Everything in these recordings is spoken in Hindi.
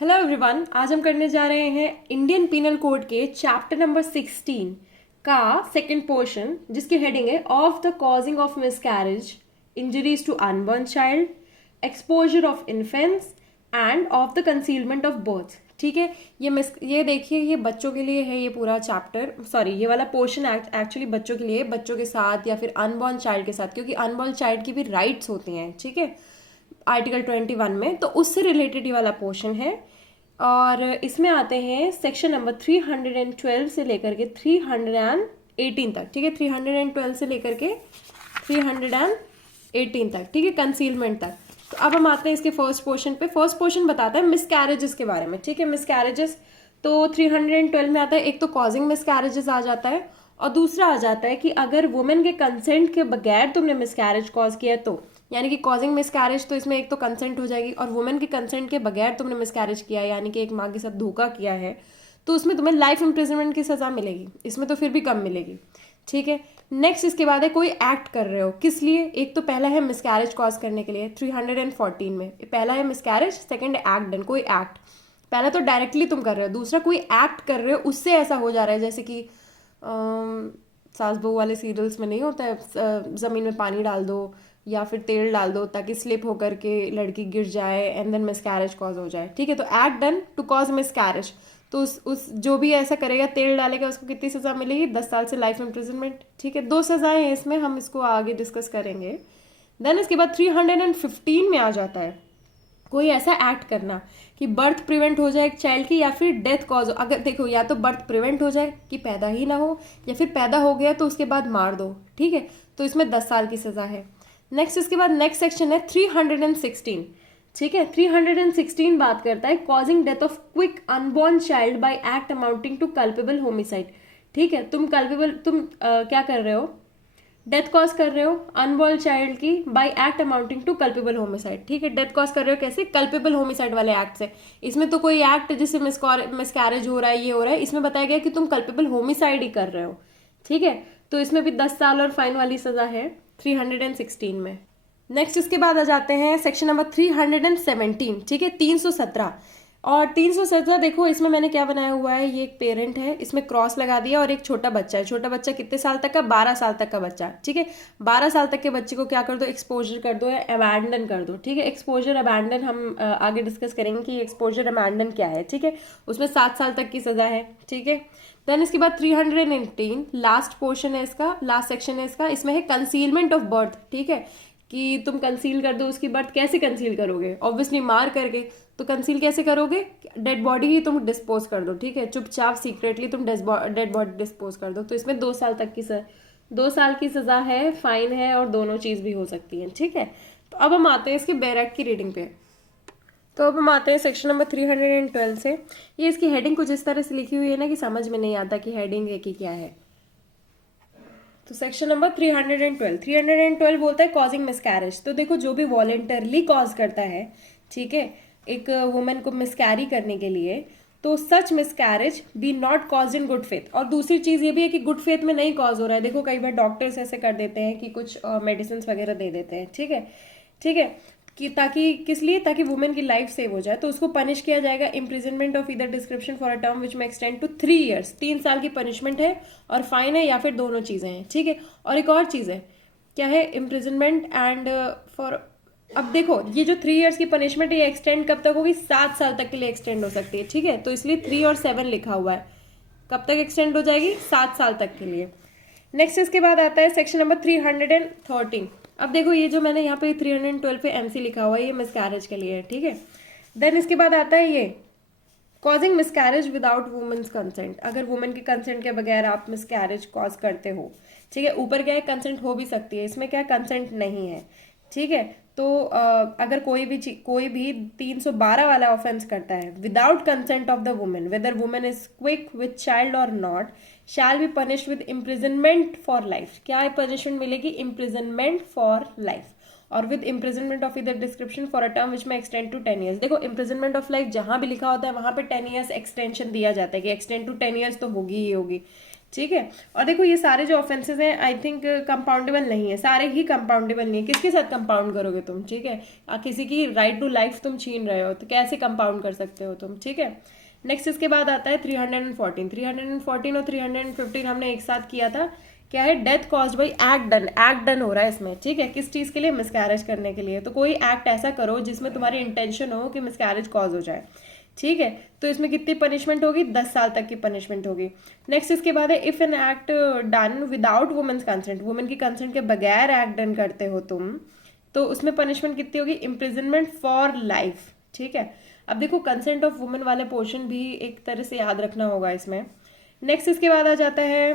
हेलो एवरीवन, आज हम करने जा रहे हैं इंडियन पीनल कोड के चैप्टर नंबर 16 का सेकंड पोर्शन, जिसकी हेडिंग है of the causing of miscarriage, injuries to unborn child, exposure of infants and of the concealment of birth. ठीक है, ये देखिए, ये बच्चों के लिए है, ये पूरा चैप्टर, सॉरी ये वाला पोर्शन एक्चुअली बच्चों के लिए, बच्चों के साथ या फिर अनबॉर्न चाइल्ड के साथ, क्योंकि अनबॉर्न चाइल्ड की भी राइट्स होती हैं। ठीक है, आर्टिकल 21 में, तो उससे रिलेटेड ये वाला पोर्शन है। और इसमें आते हैं सेक्शन नंबर 312 से लेकर के 318 तक। ठीक है, 312 से लेकर के 318 तक। ठीक है, कंसीलमेंट तक। तो अब हम आते हैं इसके फर्स्ट पोर्शन पे। फर्स्ट पोर्शन बताता है मिसकैरेजेस के बारे में। ठीक है, मिसकैरेजेस तो 312 में आता है। एक तो कॉजिंग मिसकैरेजेस आ जाता है, और दूसरा आ जाता है कि अगर वुमेन के कंसेंट के बगैर तुमने मिसकैरेज कॉज किया तो, यानी कि कॉजिंग मिसकैरेज तो इसमें एक तो कंसेंट हो जाएगी, और वुमेन के कंसेंट के बगैर तुमने मिसकैरेज किया है, यानी कि एक माँ के साथ धोखा किया है, तो उसमें तुम्हें लाइफ इम्प्रिजनमेंट की सज़ा मिलेगी। इसमें तो फिर भी कम मिलेगी। ठीक है, नेक्स्ट इसके बाद है कोई एक्ट कर रहे हो, किस लिए? एक तो पहला है मिसकैरेज कॉज करने के लिए 314 में, पहला है मिसकैरेज, सेकंड एक्ट डन, कोई एक्ट। पहला तो डायरेक्टली तुम कर रहे हो, दूसरा कोई एक्ट कर रहे हो, उससे ऐसा हो जा रहा है। जैसे कि सास बहू वाले सीरियल्स में नहीं होता है, ज़मीन में पानी डाल दो या फिर तेल डाल दो ताकि स्लिप होकर के लड़की गिर जाए एंड देन मिसकैरेज कॉज हो जाए। ठीक है, तो act done to cause miscarriage, तो उस जो भी ऐसा करेगा, तेल डालेगा, उसको कितनी सज़ा मिलेगी? 10 साल से लाइफ इम्प्रिजनमेंट। ठीक है, 2 सज़ाएं हैं इसमें, हम इसको आगे डिस्कस करेंगे। देन इसके बाद 315 में आ जाता है कोई ऐसा एक्ट करना कि बर्थ प्रिवेंट हो जाए एक चाइल्ड की, या फिर डेथ कॉज हो। अगर देखो, या तो बर्थ प्रिवेंट हो जाए कि पैदा ही ना हो, या फिर पैदा हो गया तो उसके बाद मार दो। ठीक है, तो इसमें 10 साल की सज़ा है। नेक्स्ट इसके बाद नेक्स्ट सेक्शन है 316। ठीक है, 316 बात करता है causing death of quick unborn child by act amounting to culpable homicide. ठीक है, तुम क्या कर रहे हो? डेथ कॉज कर रहे हो अनबॉर्न चाइल्ड की by act amounting to culpable homicide. ठीक है, डेथ कॉज कर रहे हो कैसे? कल्पेबल होमिसाइड वाले एक्ट से। इसमें तो कोई एक्ट जिससे मिसकैरेज हो रहा है, ये हो रहा है, इसमें बताया गया कि तुम कल्पेबल होमिसाइड ही कर रहे हो। ठीक है, तो इसमें भी 10 साल और फाइन वाली सजा है 316 में। नेक्स्ट इसके बाद आ जाते हैं सेक्शन नंबर 317। ठीक है, 317। और 317 देखो, इसमें मैंने क्या बनाया हुआ है, ये एक पेरेंट है, इसमें क्रॉस लगा दिया, और एक छोटा बच्चा है। छोटा बच्चा कितने साल तक का? 12 साल तक का बच्चा। ठीक है, 12 साल तक के बच्चे को क्या कर दो? एक्सपोजर कर दो या अबैंडन कर दो। ठीक है, एक्सपोजर अबैंडन हम आगे डिस्कस करेंगे कि एक्सपोजर अबैंडन क्या है। ठीक है, उसमें 7 साल तक की सजा है। ठीक है, देन इसके बाद 318 लास्ट पोर्शन है इसका, लास्ट सेक्शन है इसका। इसमें है कंसीलमेंट ऑफ बर्थ। ठीक है, कि तुम कंसील कर दो उसकी बर्थ। कैसे कंसील करोगे? ऑब्वियसली मार करके। तो कंसील कैसे करोगे? डेड बॉडी ही तुम डिस्पोज कर दो। ठीक है, चुपचाप सीक्रेटली तुम डेड बॉडी डिस्पोज कर दो। तो इसमें 2 साल तक की 2 साल की सजा है, फाइन है, और दोनों चीज़ भी हो सकती है। ठीक है, तो अब हम आते हैं इसकी बेयर एक्ट की रीडिंग पे। तो अब हम आते हैं सेक्शन नंबर 312 से। ये इसकी हेडिंग कुछ इस तरह से लिखी हुई है ना कि समझ में नहीं आता कि हेडिंग है कि क्या है। तो सेक्शन नंबर 312 बोलता है कॉजिंग मिसकैरेज। तो देखो, जो भी वॉलेंटरली कॉज करता है, ठीक है, एक वुमेन को मिसकैरी करने के लिए, तो such miscarriage be not cause in good faith. और दूसरी चीज़ ये भी है कि गुड फेथ में नहीं कॉज हो रहा है। देखो, कई बार डॉक्टर्स ऐसे कर देते हैं कि कुछ मेडिसिन वगैरह दे देते हैं। ठीक है, ठीक है, कि ताकि किस लिए? ताकि वुमेन की लाइफ सेव हो जाए। तो उसको पनिश किया जाएगा imprisonment of either description for a term which may extend to 3 years. 3 साल की पनिशमेंट है, और फाइन है, या फिर दोनों चीज़ें हैं। ठीक है, और एक और चीज़ है, क्या है? इम्प्रिजनमेंट एंड फॉर, अब देखो, ये जो 3 ईयर्स की पनिशमेंट है, ये एक्सटेंड कब तक होगी? 7 साल तक के लिए एक्सटेंड हो सकती है। ठीक है, तो इसलिए 3 और 7 लिखा हुआ है। कब तक एक्सटेंड हो जाएगी? 7 साल तक के लिए। नेक्स्ट इसके बाद आता है सेक्शन नंबर 313। अब देखो, ये जो मैंने यहाँ पे 312 पे एमसी लिखा हुआ है, ये मिसकैरेज के लिए है। ठीक है, देन इसके बाद आता है ये causing miscarriage without women's consent. अगर वुमेन के कंसेंट के बगैर आप मिसकैरेज कॉज करते हो, ठीक है, ऊपर क्या है? कंसेंट हो भी सकती है, इसमें क्या? कंसेंट नहीं है। ठीक है, तो अगर कोई भी 312 वाला ऑफेंस करता है without consent of the women, whether women is quick with child और not, shall be punished with imprisonment for life. क्या है पनिशमेंट मिलेगी? इम्प्रिजनमेंट फॉर लाइफ, और with imprisonment of either description for a term which may extend to 10 years. देखो, इम्प्रिजनमेंट ऑफ लाइफ जहां भी लिखा होता है वहां पे 10 ईयर्स एक्सटेंशन दिया जाता है कि एक्सटेंड टू 10 ईयर्स तो होगी ही होगी। ठीक है। और देखो ये सारे जो ऑफेंसेस हैं आई थिंक कंपाउंडेबल नहीं है, सारे ही कंपाउंडेबल नहीं है। किसके साथ कंपाउंड करोगे तुम, ठीक है। किसी की राइट टू लाइफ तुम छीन रहे हो तो कैसे कंपाउंड कर सकते हो तुम, ठीक है। नेक्स्ट इसके बाद आता है 314। 314 और 315 हमने एक साथ किया था। क्या है, death caused by act done. Act done हो रहा है इसमें, ठीक है। किस चीज़ के लिए, मिसकैरेज करने के लिए। तो कोई एक्ट ऐसा करो जिसमें तुम्हारी इंटेंशन हो कि मिसकैरेज कॉज हो जाए, ठीक है। तो इसमें कितनी पनिशमेंट होगी, 10 साल तक की पनिशमेंट होगी। नेक्स्ट इसके बाद है if an act done without women's consent, women की कंसेंट के बगैर एक्ट डन करते हो तुम, तो उसमें पनिशमेंट कितनी होगी, इम्प्रिजनमेंट फॉर लाइफ, ठीक है। अब देखो कंसेंट ऑफ वुमेन वाले पोर्शन भी एक तरह से याद रखना होगा इसमें। नेक्स्ट इसके बाद आ जाता है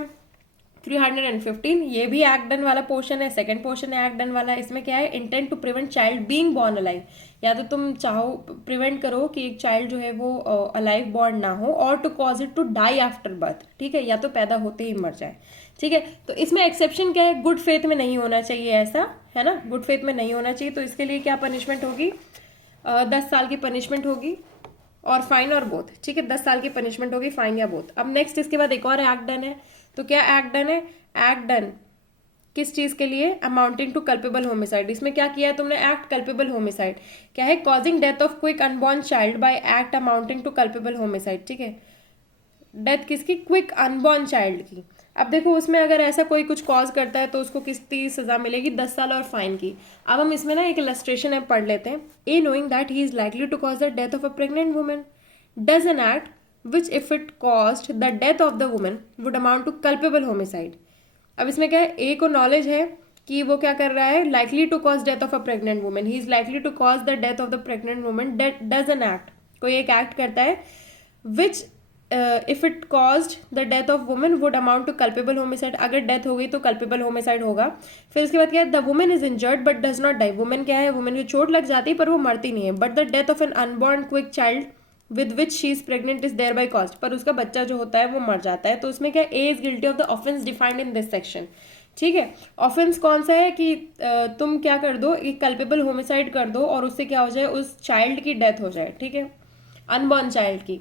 315, ये भी एक्ट डन वाला पोर्शन है, सेकंड पोर्शन है एक्ट डन वाला। इसमें क्या है, intent to prevent child being born alive, या तो तुम चाहो प्रिवेंट करो कि एक चाइल्ड जो है वो अलाइव बॉर्न ना हो, और to cause it to die after birth, ठीक है, या तो पैदा होते ही मर जाए, ठीक है। तो इसमें एक्सेप्शन क्या है, गुड फेथ में नहीं होना चाहिए ऐसा, है ना, गुड फेथ में नहीं होना चाहिए। तो इसके लिए क्या पनिशमेंट होगी, 10 साल की पनिशमेंट होगी और फाइन और बोथ, ठीक है। 10 साल की पनिशमेंट होगी, फाइन या बोथ। अब नेक्स्ट इसके बाद एक और एक्ट डन है। तो क्या एक्ट डन है, एक्ट डन किस चीज के लिए, अमाउंटिंग टू कल्पेबल होमिसाइड। इसमें क्या किया है तुमने, एक्ट कल्पेबल होमिसाइड। क्या है, causing death of quick unborn child by act amounting to culpable homicide, ठीक है। डेथ किसकी, क्विक अनबॉर्न चाइल्ड की। अब देखो उसमें अगर ऐसा कोई कुछ कॉज करता है तो उसको कितनी सजा मिलेगी, 10 साल और फाइन की। अब हम इसमें ना एक इलस्ट्रेशन है पढ़ लेते हैं। A knowing that he is likely to cause the death of a pregnant woman does an act which if it caused the death of the woman would amount to culpable homicide. अब इसमें क्या है, ए को नॉलेज है कि वो क्या कर रहा है, likely to cause death of a pregnant woman, he is likely to cause the death of the pregnant woman, does an act, कोई एक एक्ट करता है, which if it caused the death of women would amount to culpable homicide, अगर डेथ हो गई तो कल्पेबल होमिसाइड होगा। फिर उसके बाद क्या है, the women is injured but does not die, women क्या है, वुमेन की चोट लग जाती है पर वो मरती नहीं है, but the death of an unborn quick child with which she is pregnant is thereby caused, पर उसका बच्चा जो होता है वो मर जाता है। तो उसमें क्या, a is guilty of the offence defined in this section, ठीक है। ऑफेंस कौन सा है कि तुम क्या कर दो, एक कल्पेबल होमिसाइड कर दो और उससे क्या हो जाए, उस चाइल्ड की डेथ हो जाए, ठीक है, अनबॉर्न चाइल्ड की।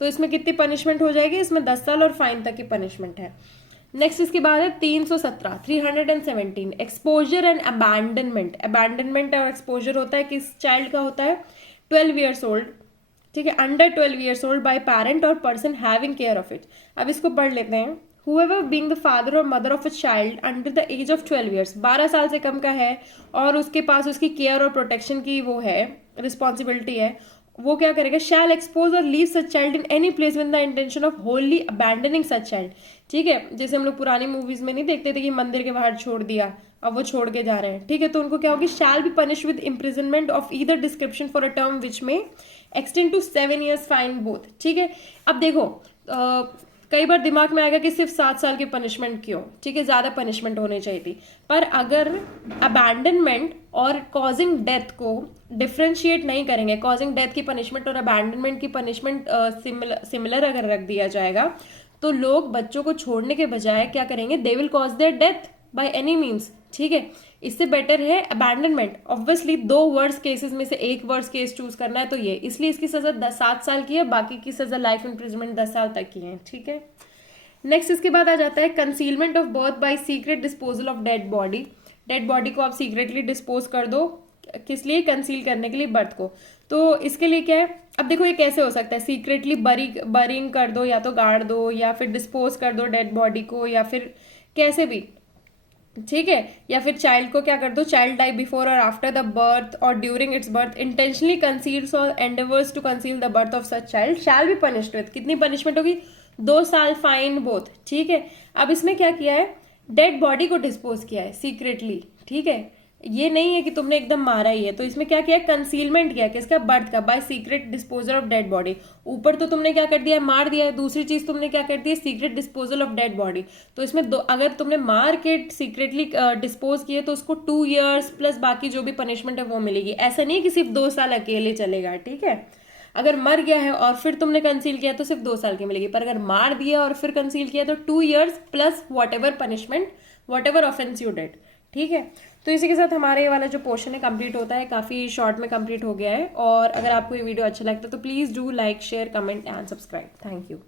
तो इसमें कितनी पनिशमेंट हो जाएगी, इसमें 10 साल और फाइन तक की पनिशमेंट है। नेक्स्ट इसके बाद है 317, 317 एक्सपोजर एंड अबैंडनमेंट। अबैंडनमेंट और एक्सपोजर होता है किस चाइल्ड का होता है, 12 ईयर्स ओल्ड, ठीक है, under 12 years old by parent और person having care of it. अब इसको पढ़ लेते हैं। Whoever being the father or mother of a child under the age of 12 years, 12 साल से कम का है और उसके पास उसकी केयर और प्रोटेक्शन की वो है, रिस्पॉन्सिबिलिटी है, वो क्या करेगा, शैल एक्सपोज और leave such child in any place with the intention of Holi abandoning such child, ठीक है। जैसे हम लोग पुरानी मूवीज में नहीं देखते थे कि मंदिर के बाहर छोड़ दिया, अब वो छोड़ के जा रहे हैं, ठीक है। तो उनको क्या होगी, shall be punish with imprisonment of either description for a term which may extend to 7 years fine both, ठीक है। अब देखो कई बार दिमाग में आएगा कि सिर्फ 7 साल की पनिशमेंट क्यों, ठीक है, ज़्यादा पनिशमेंट होनी चाहिए थी। पर अगर अबैंडनमेंट और कॉजिंग डेथ को डिफ्रेंशिएट नहीं करेंगे, कॉजिंग डेथ की पनिशमेंट और अबैंडनमेंट की पनिशमेंट सिमिलर अगर रख दिया जाएगा, तो लोग बच्चों को छोड़ने के बजाय क्या करेंगे, they will cause there death by any means, ठीक है। इससे बेटर है अबैंडनमेंट। ऑब्वियसली 2 वर्स केसेस में से एक वर्स केस चूज करना है, तो ये इसलिए इसकी सजा 7 साल की है, बाकी की सजा लाइफ इम्प्रिजनमेंट 10 साल तक की है, ठीक है। नेक्स्ट इसके बाद आ जाता है concealment of birth bye secret disposal of dead body. Dead body को आप सीक्रेटली डिस्पोज कर दो, किस लिए, कंसील करने के लिए बर्थ को। तो इसके लिए क्या है, अब देखो ये कैसे हो सकता है, सीक्रेटली बरिंग कर दो, या तो गाड़ दो, या फिर डिस्पोज कर दो डेड बॉडी को, या फिर कैसे भी, ठीक है। या फिर चाइल्ड को क्या कर दो, चाइल्ड डाई बिफोर और आफ्टर द बर्थ और during its birth intentionally conceals और endeavours to conceal the birth of such child shall be punished with, कितनी पनिशमेंट होगी, 2 साल फाइन बोथ, ठीक है। अब इसमें क्या किया है, डेड बॉडी को डिस्पोज किया है सीक्रेटली, ठीक है, ये नहीं है कि तुमने एकदम मारा ही है। तो इसमें क्या किया है, कंसीलमेंट किया, किसका, बर्थ का, by secret disposal of dead body. ऊपर तो तुमने क्या कर दिया है, मार दिया है, दूसरी चीज तुमने क्या कर दी है, secret disposal of dead body. तो इसमें अगर तुमने मार के सीक्रेटली डिस्पोज किए तो उसको 2 years प्लस बाकी जो भी पनिशमेंट है वो मिलेगी। ऐसा नहीं है कि सिर्फ 2 साल अकेले चलेगा, ठीक है। अगर मर गया है और फिर तुमने कंसील किया तो सिर्फ 2 साल की मिलेगी, पर अगर मार दिया और फिर कंसील किया तो 2 years plus what ever punishment, what ever offence you did, ठीक है। तो इसी के साथ हमारे ये वाला जो पोर्शन है कंप्लीट होता है, काफ़ी शॉर्ट में कंप्लीट हो गया है। और अगर आपको ये वीडियो अच्छा लगता है तो please do like, share, comment and subscribe. Thank you.